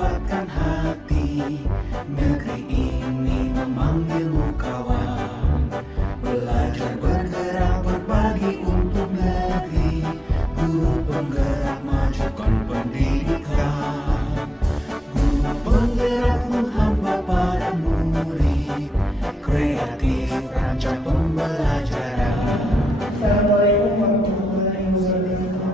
kuatkan hati. Negeri ini memanggilmu kawan, belajar bergerak berbagi untuk negeri. Guru penggerak majukan pendidikan, guru penggerak menghamba para murid, kreatif rancang pembelajaran. Assalamualaikum warahmatullahi wabarakatuh.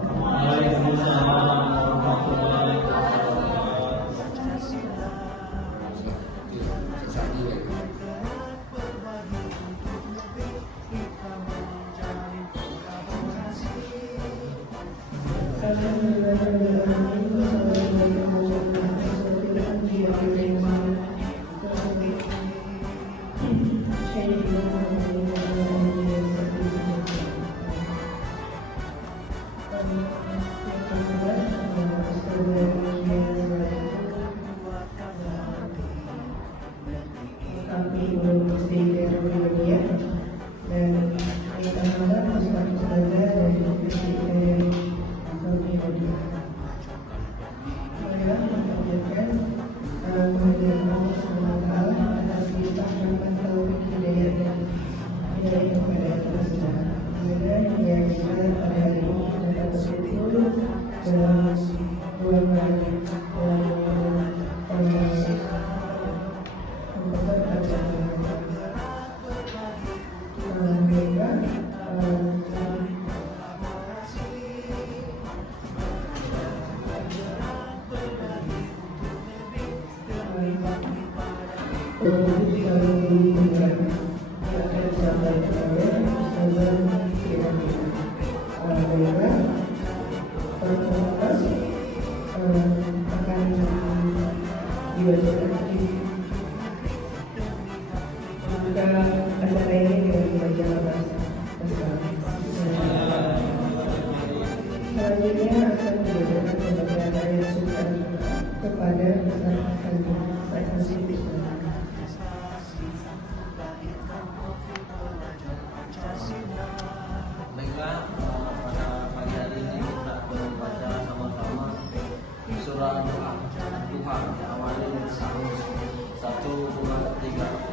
Baiklah, pada pagi hari ini kita akan membaca sama-sama surah Duha yang awalnya dari Samus 1-3.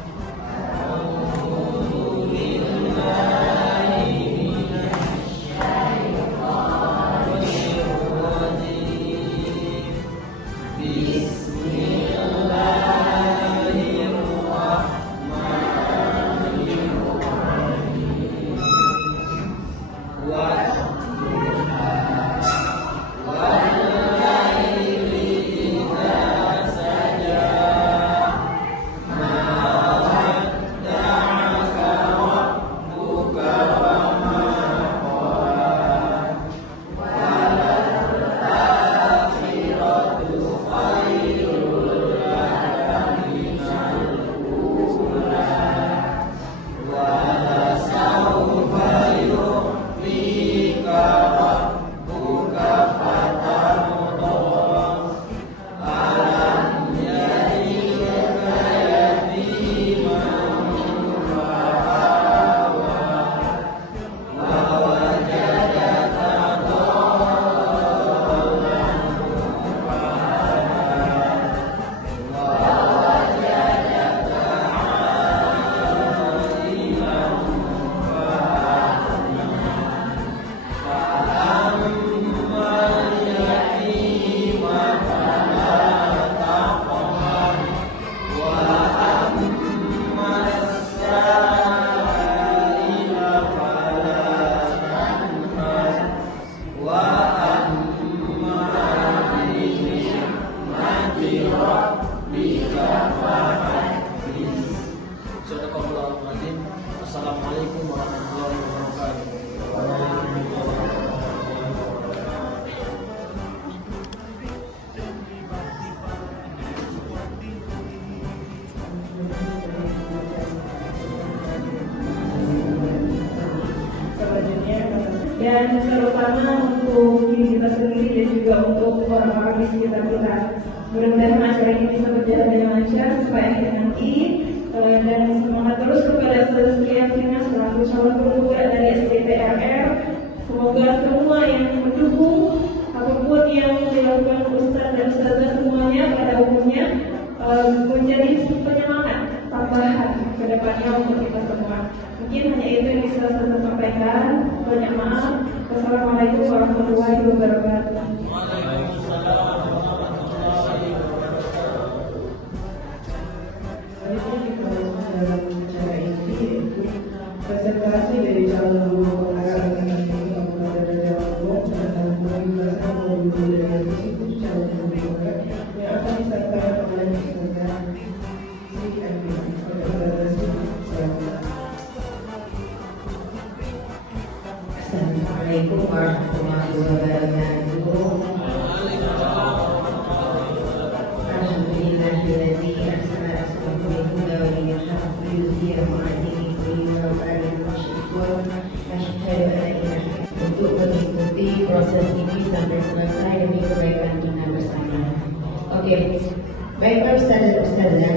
Assalamualaikum warahmatullahi wabarakatuh. Dan terutama untuk diri kita sendiri dan juga untuk orang-orang di sekitar kita. Mudah-mudahan acara ini bisa berjalan dengan lancar supaya akhir nanti dan semangat terus kepada seluruh keyakinan selaku calon pemuda dari SDPRR. Semoga semua yang mendukung apapun yang dilakukan Ustaz dan Ustazah semuanya pada tentunya menjadi penyemangat tambahan ke depannya untuk kita semua. Mungkin hanya itu yang bisa saya sampaikan. Banyak maaf. Wassalamualaikum warahmatullahi wabarakatuh. Presentasi dari calon guru pengarah dengan Kabupaten Jawa Timur tentang menjelaskan modul dari situs calon guru pengarah yang akan disampaikan oleh Ustazah Sri Andi. Assalamualaikum warahmatullahi wabarakatuh. Alhamdulillahilladzi arsala rasulahu bil huda wa dinil haqqi liyudhhirahu 'ala dini kullihi wa kafa billahi syahida. Asyhadu an la ilaha illallah. Untuk mengikuti proses ini sampai selesai demi kebaikan kita bersama. Oke, baiklah Ustaz dan Ustazah.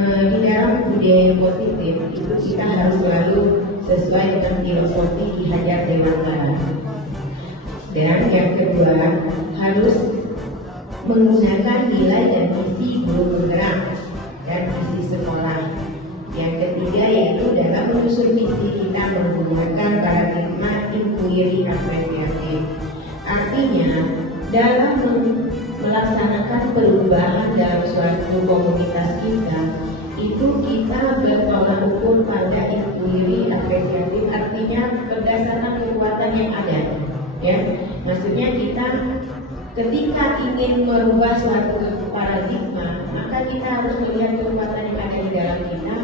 Di dalam budaya positif itu kita harus selalu sesuai dengan filosofi Ki Hajar Dewantara. Dan yang kedua, harus menggunakan nilai dan isi guru penggerak dan isi sekolah. Yang ketiga yaitu dalam menyusun visi kita menggunakan paradigma inquiry apresiatif. Artinya dalam melaksanakan perubahan dalam suatu komunitas kita, itu kita bertolak ukur pada inquiry apresiatif, artinya berdasarkan kekuatan yang ada. Ya, maksudnya kita ketika ingin merubah suatu paradigma, maka kita harus melihat kekuatan yang ada di dalam kita,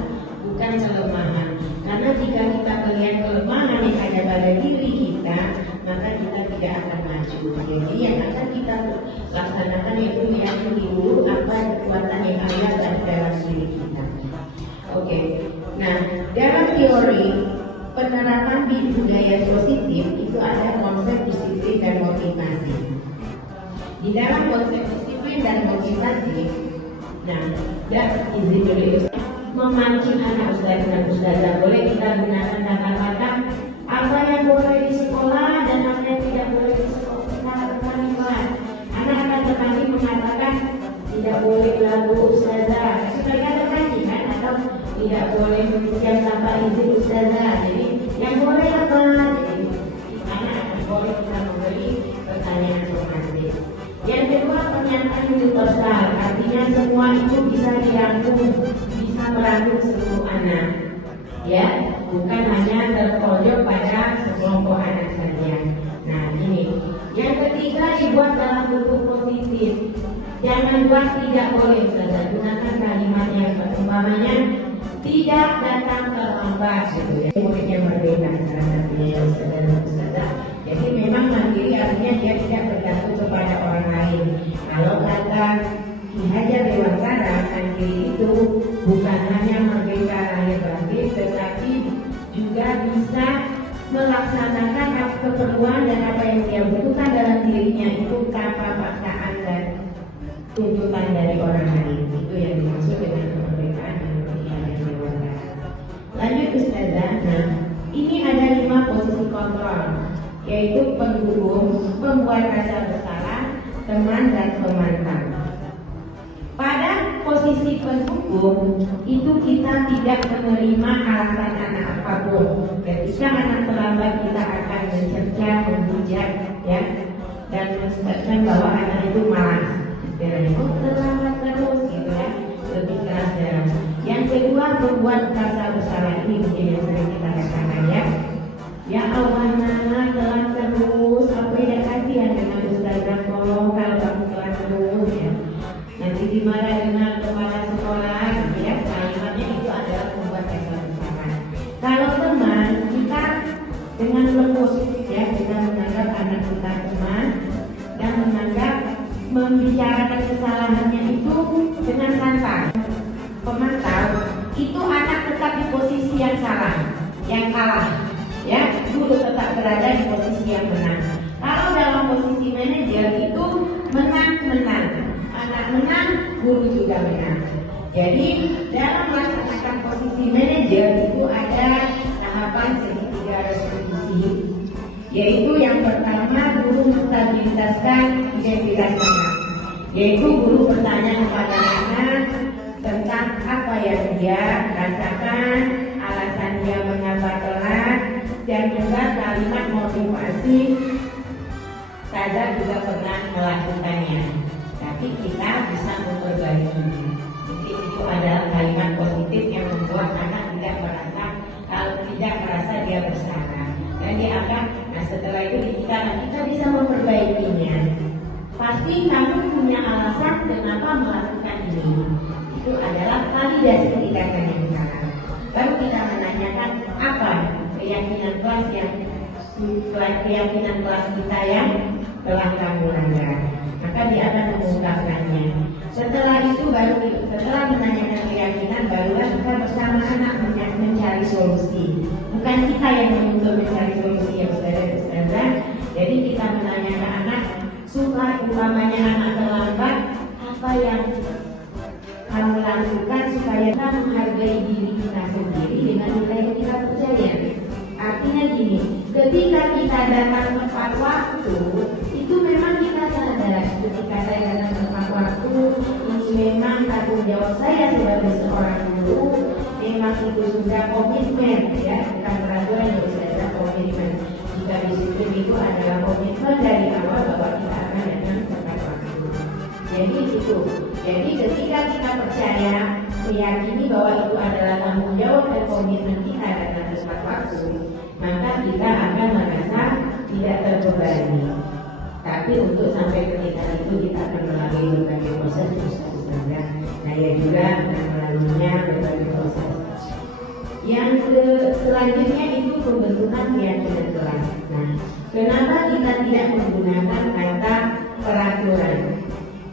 bukan kelemahan. Karena jika kita melihat kelemahan yang ada pada diri kita, maka kita tidak akan maju. Jadi yang akan kita laksanakan yaitu meyakini dulu apa kekuatan yang ada dalam diri kita. Oke. Nah, dalam teori penerapan di budaya positif itu ada konsep disiplin dan motivasi. Di dalam konsep disiplin dan motivasi, nah, dan izin dulu memancing anak ustaz dan ustazah, boleh kita gunakan kata-kata apa yang boleh di sekolah dan apa yang tidak boleh di sekolah. Anak akan tetapi mengatakan tidak boleh lagu ustazah, supaya terkaji kan, atau tidak boleh mengucapkan tanpa izin ustazah. Jadi yang boleh apa? Jadi anak akan boleh kita memberi pertanyaan alternatif. Yang kedua, pernyataan universal, artinya semua itu bisa dirangkum, bisa merangkum seluruh anak, ya, bukan hanya terpojok pada sekelompok anak saja. Nah ini. Yang ketiga dibuat dalam bentuk positif. Jangan buat tidak boleh saja, gunakan kalimat yang umpamanya tidak datang terlambat, gitu ya. Muridnya berbeda salah satunya ustazah. Jadi memang mandiri artinya dia tidak bergantung kepada orang lain. Kalau kata Ki Hajar Dewantara, mandiri itu bukan hanya merdeka lahir batin, tetapi juga bisa melaksanakan keperluan dan apa yang dia butuhkan dalam dirinya itu tanpa paksaan dan tuntutan dari orang lain. Itu yang dimaksud dengan kemerdekaan menurut Ki Hajar Dewantara. Lanjut ustazah. Nah, ini ada 5 posisi kontrol, yaitu penghubung, pembuat rasa bersalah, teman dan pemantau. Pada posisi penghubung itu kita tidak menerima alasan anak apapun. Ketika anak terlambat kita akan mencerca, menghujat, ya, dan menstatement bahwa anak itu malas. Oh terlambat terus, gitu ya, lebih keras dalam. Yang kedua, membuat rasa bersalah, ini mungkin yang sering kita rasakan, ya. Ya Allah, nak telat terus, apa ya kasihan dengan ustazah, tolong kalau kamu telat terus, ya. Nanti dimarah dengan kepala sekolah, gitu ya. Kalimatnya itu adalah membuat rasa bersalah. Kalau teman, kita dengan lembut, ya, kita menganggap anak kita teman dan menganggap membicarakan kesalahannya itu dengan santai. Pemantau itu anak tetap di posisi yang salah, yang kalah, ya, guru tetap berada di posisi yang menang. Kalau dalam posisi manajer itu menang-menang, anak menang, guru juga menang. Jadi dalam melaksanakan posisi manajer itu ada tahapan segitiga restitusi, yaitu yang pertama guru menstabilitaskan identitas anak. yaitu guru bertanya kepada anak tentang apa yang dia rasakan, alasan dia mengapa telat, dan juga kalimat motivasi. Saya juga pernah melakukannya, tapi kita bisa memperbaikinya. Jadi itu adalah kalimat positif yang membuat anak tidak merasa dia bersalah, dan dia akan, nah setelah itu kita bisa memperbaikinya. Pasti kamu punya alasan kenapa melakukan ini. Itu adalah validasi tindakan yang salah. Baru kita menanyakan apa keyakinan kelas kita yang telah kamu langgar. Maka dia akan mengungkapkannya. Setelah itu setelah menanyakan keyakinan, barulah kita bersama anak mencari solusi. Bukan kita yang menuntut mencari solusi ya Ustazah. Jadi kita menanyakan anak, supaya umpamanya anak terlambat, apa yang kamu lakukan supaya kita menghargai diri kita sendiri dengan nilai yang kita percaya. Artinya gini, ketika kita datang tepat waktu, itu memang kita sadar ketika saya datang tepat waktu, ini memang tanggung jawab saya sebagai seorang guru, memang itu sudah komitmen ya, bukan peraturan yang sudah komitmen. Jika disiplin itu adalah komitmen dari awal bahwa kita akan datang tepat waktu. Jadi itu. Jadi ketika kita percaya, meyakini bahwa itu adalah tanggung jawab dan komitmen kita datang tepat waktu, maka kita akan merasa tidak terbebani. Tapi untuk sampai ke tingkat itu kita akan melalui berbagai proses Ustazah. Saya juga akan melaluinya berbagai proses. Yang selanjutnya itu pembentukan keyakinan kelas. Nah, kenapa kita tidak menggunakan kata peraturan?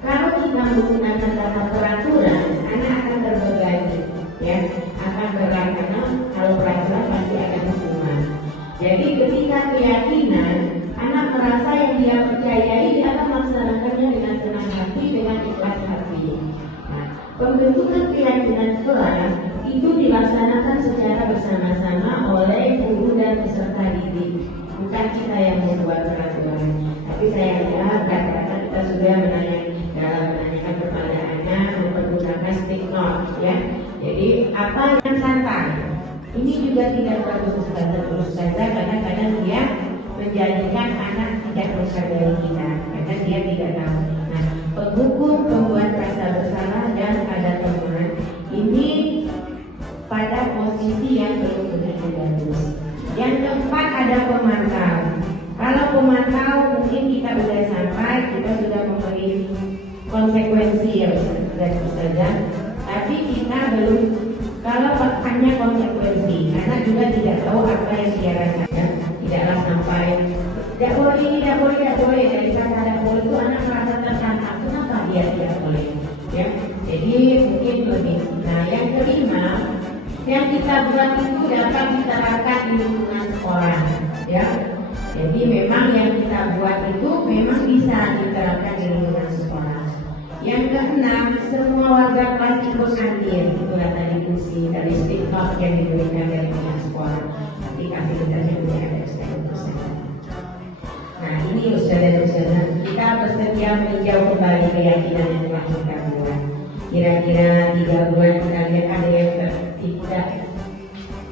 Kalau kita menggunakan kata peraturan, anak akan terbebani, ya, akan berat karena kalau peraturan pasti akan hukuman. Jadi ketika keyakinan, anak merasa yang dia percayai, dia akan melaksanakannya dengan senang hati, dengan ikhlas hati. Nah, pembentukan keyakinan kelas itu dilaksanakan secara bersama-sama oleh guru dan peserta didik. Bukan kita yang membuat peraturan, tapi saya lihat kata-kata kita sudah menanyakan kepada anak menggunakan stick note, ya. Jadi apa yang santai ini juga tidak bagus Ustazah. Kadang-kadang dia menjadikan anak tidak menghargai kita karena dia tidak tahu. Nah, penghukum, pembuat rasa bersalah, dan ada teman ini pada posisi yang belum begitu bagus. Yang keempat ada pemantau. Kalau pemantau mungkin kita sudah sampai, kita sudah memberi konsekuensi ya Ustazah. Tapi kita belum, kalau hanya konsekuensi, anak juga tidak tahu apa yang dia rasakan, tidaklah sampai tidak boleh. Dari kata tidak boleh itu anak merasa tertantang. Kenapa dia tidak boleh? Ya, jadi mungkin lebih. Nah, yang kelima, yang kita buat itu dapat diterapkan di lingkungan sekolah, ya. Jadi memang yang kita buat itu memang bisa diterapkan di lingkungan sekolah. Yang keenam, semua warga kelas ikut andil. Itulah tadi fungsi dari stick note yang diberikan dari pihak sekolah. Nanti kasih tugasnya punya ada Ustazah. Nah ini Ustazah, kita bersedia meninjau kembali keyakinan yang telah kita buat. Kira-kira 3 bulan kita lihat ada yang tidak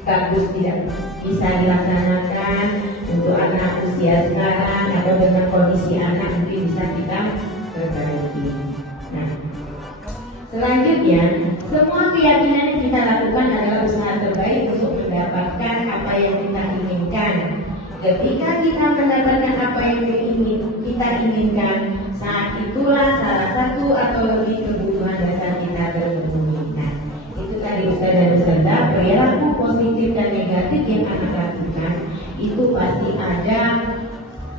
bagus, tidak bisa dilaksanakan untuk anak usia sekarang atau dengan kondisi anak mungkin bisa kita perbaiki. Nah, selanjutnya semua keyakinan yang kita lakukan adalah usaha terbaik untuk mendapatkan apa yang kita inginkan. Ketika kita mendapatkan apa yang kita inginkan, saat itulah salah satu atau lebih kebutuhan dasar kita terpenuhi. Nah, itu tadi Ustazah, perilaku positif dan negatif yang anak lakukan itu pasti ada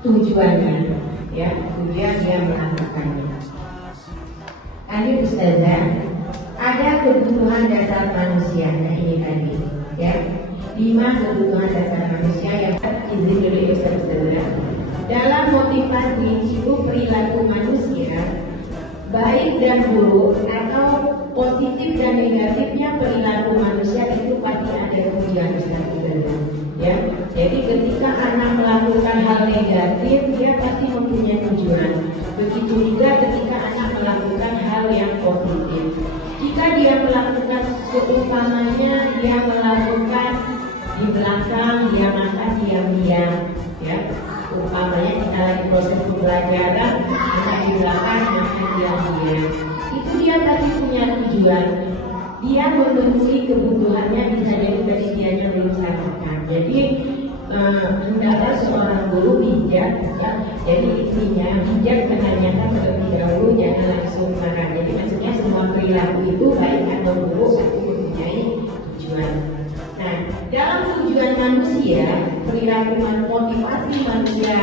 tujuannya, ya, tujuan dia melakukannya. Lanjut Ustazah, ada kebutuhan dasar manusia. Nah ini tadi, ya, 5 kebutuhan dasar manusia yang izin dulu Ustazah. Dalam motivasi itu perilaku manusia, baik dan buruk atau positif dan negatifnya perilaku manusia itu pasti ada tujuan Ustazah. Ya, jadi ketika anak melakukan hal negatif, dia pasti mempunyai tujuan. Begitu juga ketika anak melakukan proses pembelajaran anak di belakang makan diam-diam. Itu dia tadi punya tujuan. Dia memenuhi kebutuhannya, bisa jadi tadi dianya belum sampaikan. Jadi hendaklah seorang guru bijak, ya. Jadi intinya bijak menanyakan terlebih dahulu, jangan langsung marah. Jadi maksudnya semua perilaku itu baik atau buruk itu mempunyai tujuan. Nah, dalam tujuan manusia, perilaku motivasi manusia,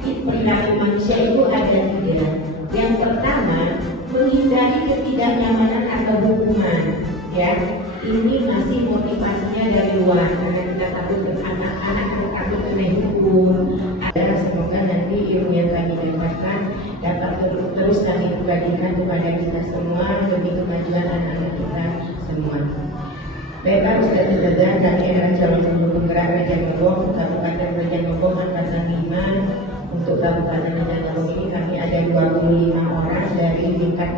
perilaku manusia itu ada 3. Yang pertama, menghindari ketidaknyamanan atau hukuman. Ya, ini masih motivasinya dari luar karena kita takut anak-anak takut kena hukum. Semoga nanti ilmu yang kami dapatkan dapat terus kami bagikan kepada kita semua demi kemajuan anak-anak kita semua. Baiklah Ustaz-Ustazah, kami adalah calon pendukung gerak Raja Ngebong, Kabupaten Raja Ngebong Angkatan 5. Untuk Kabupaten Raja Ngebong ini kami ada 25 orang dari tingkat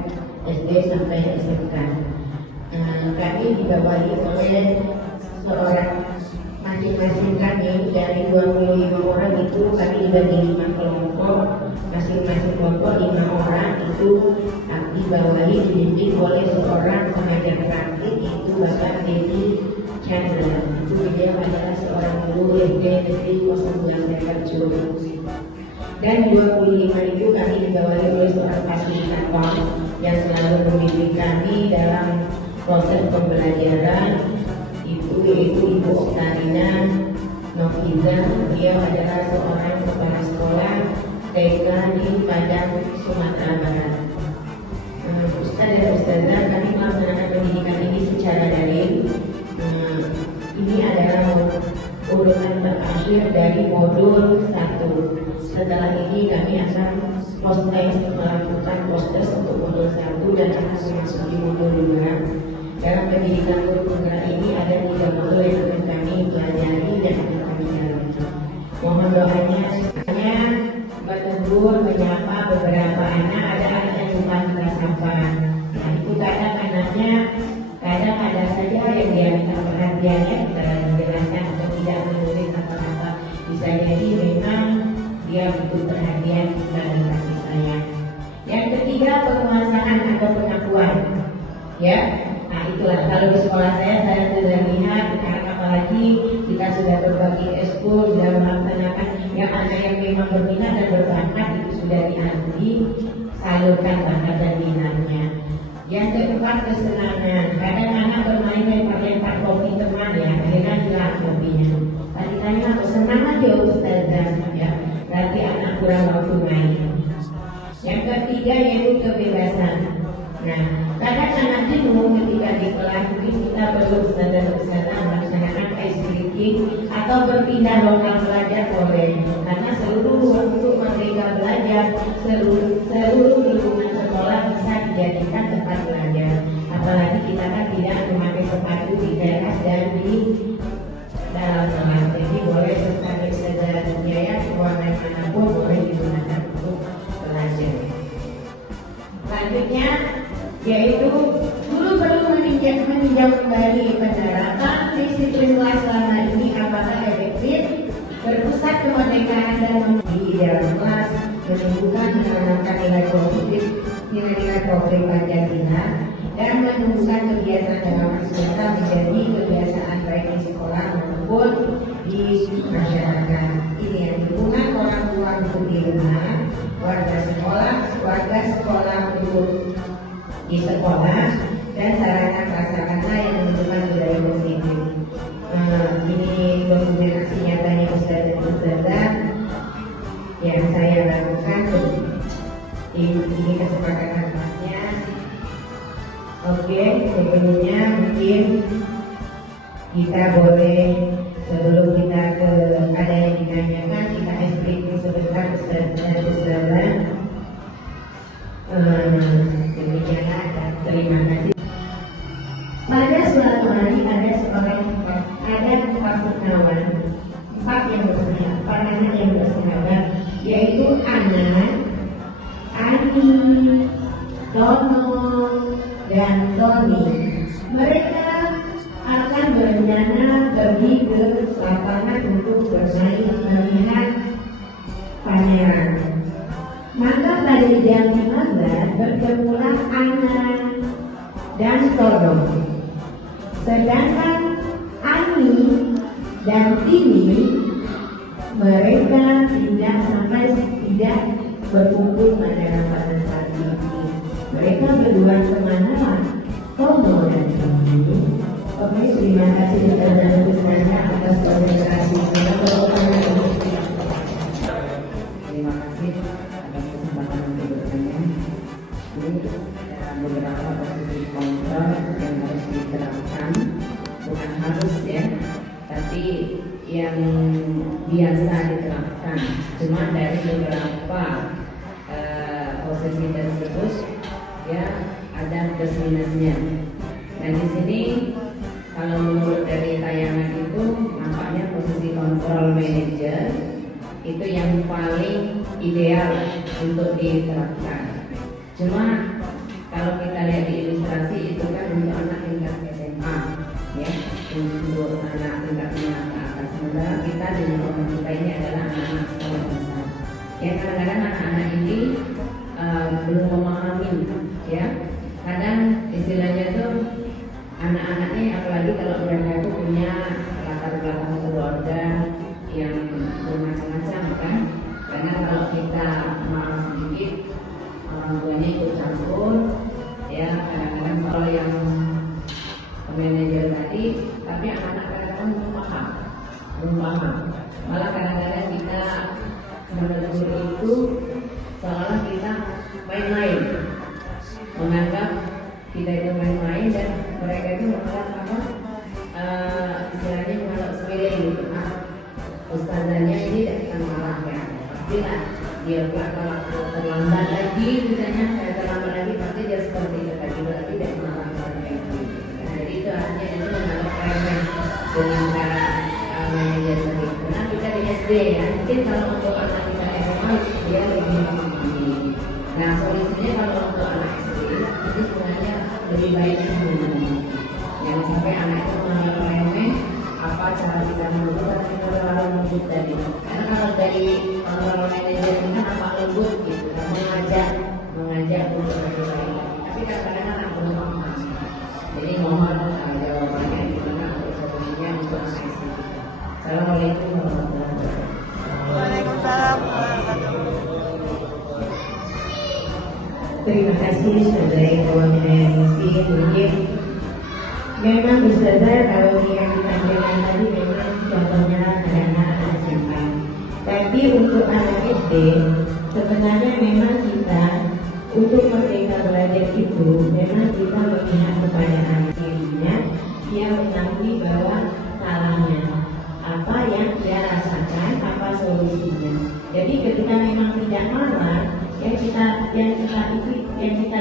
SD sampai SMK. Kami dibawahi oleh seorang masing-masing kami dari 25 orang itu kami dibagi 5 kelompok, masing-masing kelompok 5 orang itu dibawahi dibimbing oleh seorang pengajar praktik, itu Bapak Dedi Chandra. Itu beliau adalah seorang guru SD Negeri 09 Tekerjo. Dan 25 itu kami dibawahi oleh seorang fasilitator yang selalu membimbing kami dalam proses pembelajaran, itu yaitu Ibu Oktarina Noviza. Beliau adalah seorang kepala sekolah TK di Padang, Sumatera Barat. Ustaz dan Ustazah, kami melaksanakan pendidikan ini secara daring. Ini adalah urutan terakhir dari modul 1. Setelah ini kami akan melakukan proses untuk modul 1 dan akan masuk di modul 2. Dalam pendidikan guru penggerak ini ada 3 modul yang akan kami pelajari dan akan kami jalani. Mohon doanya, saya menegur, menyapa beberapa anak, ada anak yang lupa kita sapa. Nah, itu kadang anaknya, kadang ada saja yang dia minta perhatiannya, kita menjelaskan atau tidak menulis apa-apa. Bisa jadi memang dia butuh perhatian kita dan kasih sayang. Yang ketiga, penguasaan atau pengakuan. Ya. Nah itulah, kalau di sekolah saya sudah lihat, apalagi kita sudah berbagi eskul, sudah melaksanakan yang ada yang memang berminat dan berbakat itu sudah disalurkan bakat dan minatnya. Yang keempat, kesenangan. Kadang anak bermain lempar-lempar kopi teman ya, akhirnya hilang kopinya. Tadi tanya aku senang aja Ustazah ya, berarti anak kurang waktu main. Yang ketiga yaitu kebebasan. Nah, kadang anak jenuh ketika di kelas, mungkin kita perlu Ustazah melaksanakan ice breaking atau berpindah lokal belajar boleh, karena seluruh waktu mereka belajar, seluruh lingkungan sekolah bisa dijadikan tempat belajar. Apalagi kita kan tidak memakai sepatu di teras dan di dalam kelas, jadi boleh Ustazah ya, warna manapun boleh digunakan untuk belajar. Selanjutnya yaitu guru perlu meninjau kembali penerapan disiplin kelas selama ini apakah efektif, berpusat kemerdekaan dan di dalam kelas, menumbuhkan menanamkan nilai positif, nilai-nilai konkret Pancasila, dan menumbuhkan kebiasaan dalam peserta menjadi kebiasaan baik di sekolah maupun di masyarakat. Ini yang dukungan orang tua untuk di rumah, warga sekolah untuk di sekolah, dan sarana prasarana yang menunjukkan budaya positif. Ini dokumentasi nyatanya Ustaz dan Ustazah yang saya lakukan. Ini kesepakatan kelasnya. Oke, sebelumnya mungkin kita boleh, sebelum kita ke ada yang ditanyakan, kita explain sebentar Ustaz dan Ustazah. Demikianlah dan terima kasih. Pada suatu hari ada empat purnawan, 4 yang bersahabat, 4 anak yang bersahabat, yaitu Ana, Ani, Tono, dan Tony. Mereka akan berencana pergi ke lapangan untuk bermain melihat pameran. dari jam 15 bertemulah Ana dan Todo. Sedangkan Ani dan Tini mereka tidak berkumpul pada saat ini. Mereka berdua kemana? Todo dan Tini. Oke, terima kasih dan bertanya atas konsentrasi. Terima kasih atas kesempatan untuk bertanya. Ini beberapa posisi kontrol yang harus diterapkan, bukan harus ya, tapi yang biasa diterapkan. Cuma dari beberapa posisi tersebut ya ada plus minusnya. Dan di sini kalau menurut dari tayangan itu nampaknya posisi kontrol manager itu yang paling ideal untuk diterapkan. Cuma kalau kita lihat di ilustrasi itu kan untuk anak tingkat SMA ya, untuk anak tingkatnya ke atas. Sementara kita dengan program kita ini adalah anak-anak sekolah dasar. Ya kadang-kadang anak-anak ini belum memahami ya. Kadang istilahnya tuh anak-anaknya apalagi kalau mereka itu punya latar belakang keluarga yang bermacam-macam kan. Karena kalau kita marah sedikit orang tuanya ikut campur ya, kadang-kadang kalau yang manajer tadi, tapi anak-anak kadang-kadang belum paham. Malah kadang-kadang kita menegur itu seolah kita main-main, menganggap kita itu main-main dan mereka itu menganggap apa istilahnya menganggap sepele gitu. Ustazahnya ini tidak akan marah ya, pastilah dia kalau terlambat lagi misalnya saya terlambat lagi pasti dia seperti itu tadi, berarti tidak marah seperti itu. Nah, jadi itu artinya itu menganggap remeh dengan cara manajer tadi. Karena kita di SD ya, mungkin kalau untuk anak kita SMA dia lebih memahami. Nah solusinya kalau untuk anak SD itu sebenarnya lebih baik sebenarnya. Jangan sampai anak itu menganggap remeh apa cara kita menurut atau kita terlalu lembut tadi. Karena kalau dari kontrol manajer ini kan apa lembut gitu, mengajak untuk lebih baik. Tapi kadang-kadang anak belum paham. Jadi mohon jawabannya gimana untuk solusinya untuk anak SD. Assalamualaikum warahmatullahi wabarakatuh. Waalaikumsalam. Terima kasih saudara koordinasi. Mungkin memang Ustazah kalau yang ditampilkan tadi memang contohnya anak-anak SMA. Tapi untuk anak SD sebenarnya memang kita untuk merdeka belajar itu memang kita memihak kepada anak dirinya, dia mengakui bahwa salahnya apa yang dia rasakan, apa solusinya. Jadi ketika memang tidak marah, yang kita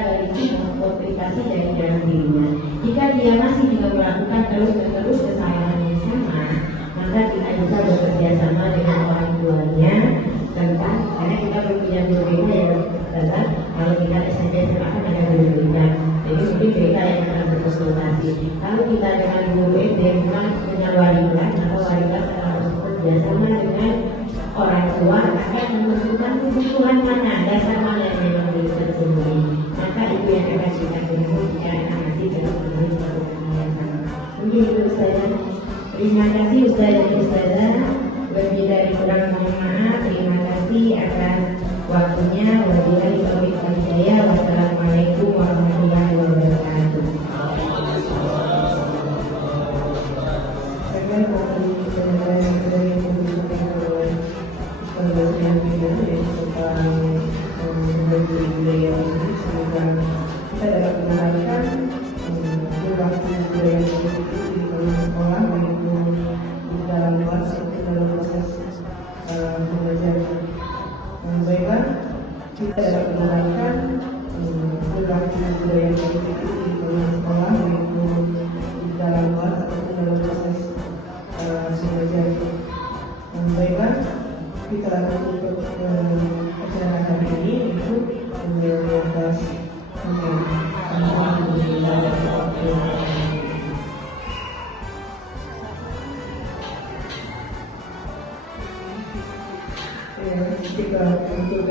balik mengkomplikasi dari dalam dirinya. Jika dia masih juga melakukan terus kesalahan yang sama, maka kita bisa bekerja sama dengan orang tuanya tentang, karena kita punya berbeda ya dokter. Kalau kita saja akan ada berbeda, jadi mungkin mereka yang akan berkonsultasi. Kalau kita dengan guru SD memang punya warikat, maka warikat harus bekerja sama dengan orang tua akan menentukan kebutuhan mana, dasar mana yang memang harus terpenuhi. Maka itu yang akan kita temui jika anak nanti dalam memenuhi kebutuhan yang sama. Mungkin itu saya. Terima kasih Ustaz dan Ustazah. Lebih dari kurang mohon maaf. Terima kasih atas waktunya. Wabillahi taufiq wal hidayah. Wassalamualaikum warahmatullahi wabarakatuh. Kita dapat mengenalkan perilaku budaya positif di dalam sekolah, baik itu di dalam luar maupun dalam proses pembelajaran. Baiklah, kita dapat mengenalkan perilaku budaya positif di dalam sekolah, baik itu di dalam luar ataupun dalam proses pembelajaran. Baiklah, kita akan untuk acara kali ini itu membahas kita untuk